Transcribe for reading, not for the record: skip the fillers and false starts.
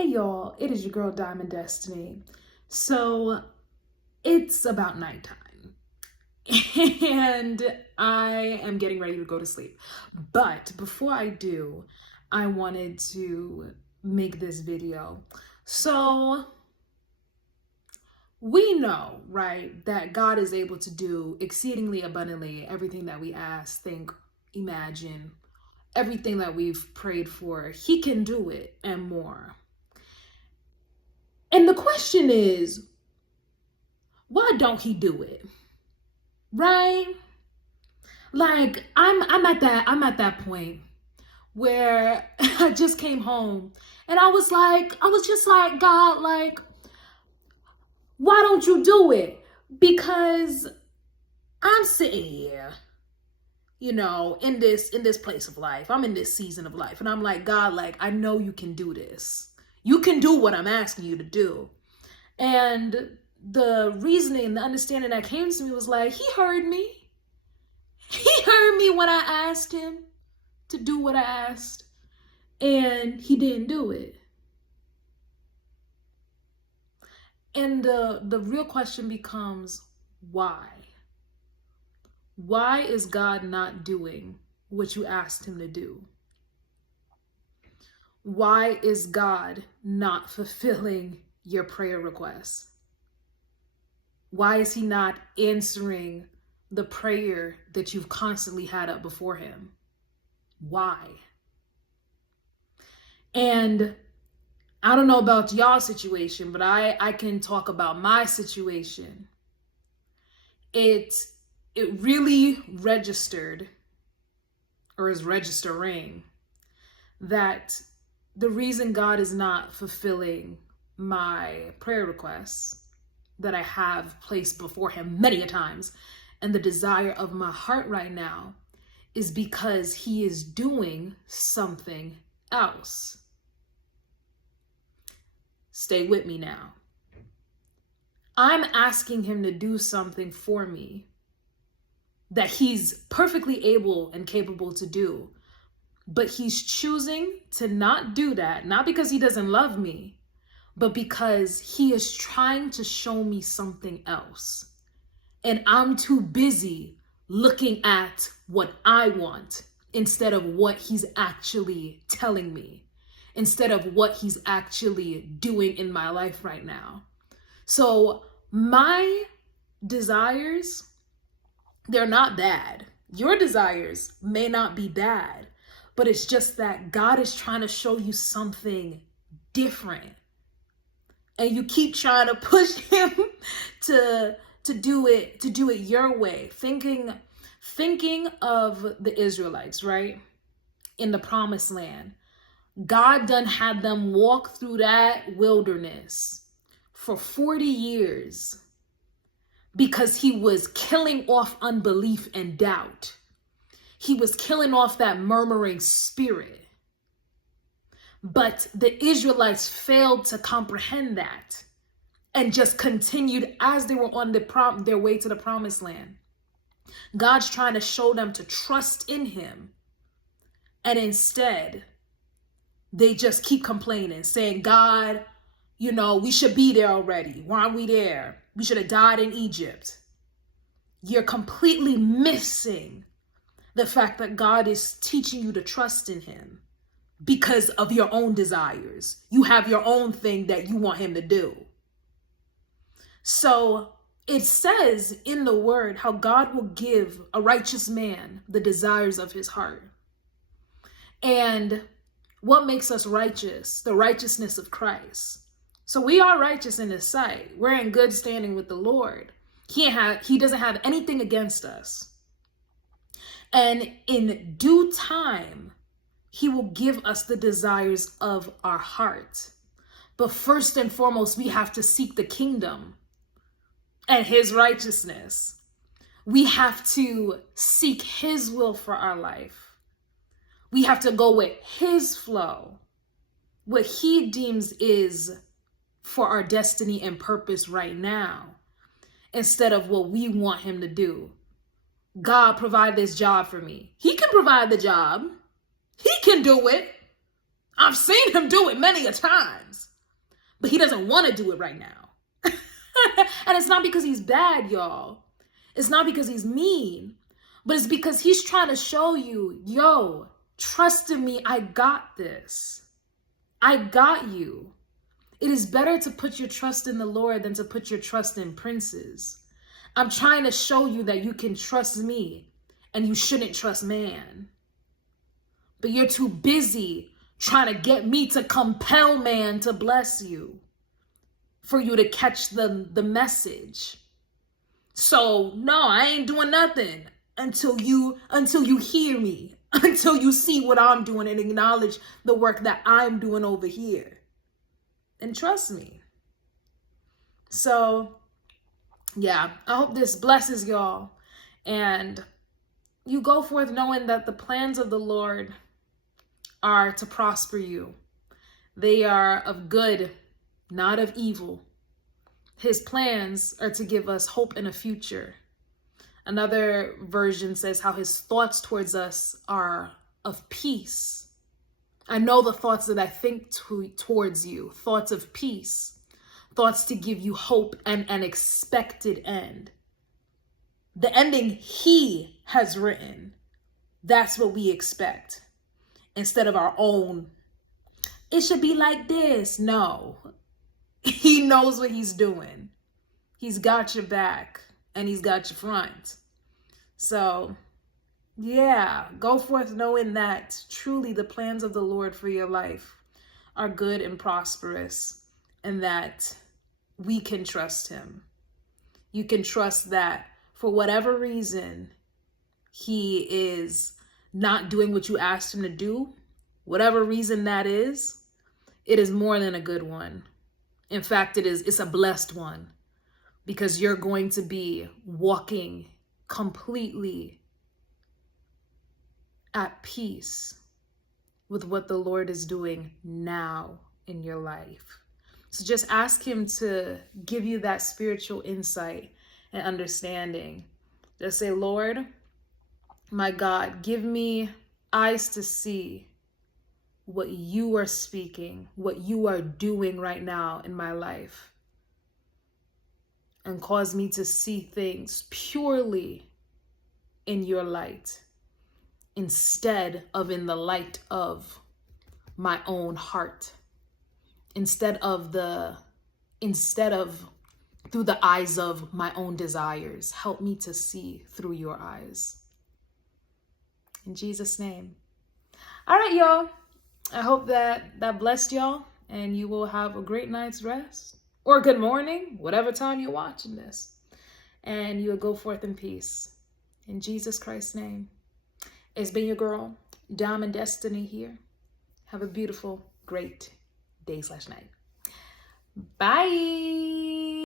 Hey y'all, it is your girl Diamond Destiny. So it's about nighttime and I am getting ready to go to sleep. But before I do, I wanted to make this video. So we know, right, that God is able to do exceedingly abundantly everything that we ask, think, imagine, everything that we've prayed for. He can do it and more. And the question is, why don't he do it? Right? Like I'm at that point where I just came home and I was just like, God, like, why don't you do it? Because I'm sitting here, in this place of life. I'm in this season of life. And I'm like, God, like, I know you can do this. You can do what I'm asking you to do. And the reasoning, the understanding that came to me was like, he heard me. He heard me when I asked him to do what I asked. And he didn't do it. And the real question becomes, why? Why is God not doing what you asked him to do? Why is God not fulfilling your prayer requests? Why is he not answering the prayer that you've constantly had up before him? Why? And I don't know about y'all's situation, but I can talk about my situation. It really registered, or is registering, that the reason God is not fulfilling my prayer requests that I have placed before him many a times, and the desire of my heart right now, is because he is doing something else. Stay with me now. I'm asking him to do something for me that he's perfectly able and capable to do. But he's choosing to not do that, not because he doesn't love me, but because he is trying to show me something else. And I'm too busy looking at what I want instead of what he's actually telling me, instead of what he's actually doing in my life right now. So my desires, they're not bad. Your desires may not be bad, but it's just that God is trying to show you something different. And you keep trying to push him to do it your way. Thinking of the Israelites, right? In the promised land. God done had them walk through that wilderness for 40 years because he was killing off unbelief and doubt. He was killing off that murmuring spirit. But the Israelites failed to comprehend that and just continued as they were on their way to the promised land. God's trying to show them to trust in him. And instead, they just keep complaining, saying, God, we should be there already. Why aren't we there? We should have died in Egypt. You're completely missing the fact that God is teaching you to trust in him because of your own desires. You have your own thing that you want him to do. So it says in the word how God will give a righteous man the desires of his heart. And what makes us righteous? The righteousness of Christ. So we are righteous in his sight. We're in good standing with the Lord. He doesn't have anything against us. And in due time, he will give us the desires of our heart. But first and foremost, we have to seek the kingdom and his righteousness. We have to seek his will for our life. We have to go with his flow, what he deems is for our destiny and purpose right now, instead of what we want him to do. God, provide this job for me. He can provide the job. He can do it. I've seen him do it many a times. but he doesn't want to do it right now. And it's not because he's bad, y'all. It's not because he's mean, but it's because he's trying to show you, yo, trust in me. I got this. I got you. It is better to put your trust in the Lord than to put your trust in princes. I'm trying to show you that you can trust me and you shouldn't trust man. But you're too busy trying to get me to compel man to bless you for you to catch the message. So no, I ain't doing nothing until you hear me, until you see what I'm doing and acknowledge the work that I'm doing over here. And trust me. So yeah, I hope this blesses y'all. And you go forth knowing that the plans of the Lord are to prosper you. They are of good, not of evil. His plans are to give us hope in a future. Another version says how his thoughts towards us are of peace. I know the thoughts that I think towards you, thoughts of peace, thoughts to give you hope and an expected end. The ending he has written, that's what we expect instead of our own. It should be like this. No, he knows what he's doing. He's got your back and he's got your front. So yeah, go forth knowing that truly the plans of the Lord for your life are good and prosperous, and that we can trust him. You can trust that for whatever reason he is not doing what you asked him to do, whatever reason that is, it is more than a good one. In fact, it's a blessed one, because you're going to be walking completely at peace with what the Lord is doing now in your life. So just ask him to give you that spiritual insight and understanding. Just say, Lord, my God, give me eyes to see what you are speaking, what you are doing right now in my life, and cause me to see things purely in your light, instead of in the light of my own heart, instead of through the eyes of my own desires. Help me to see through your eyes. In Jesus' name. All right, y'all. I hope that blessed y'all, and you will have a great night's rest, or good morning, whatever time you're watching this, and you'll go forth in peace. In Jesus Christ's name. It's been your girl, Diamond Destiny here. Have a beautiful, great day/night. Bye.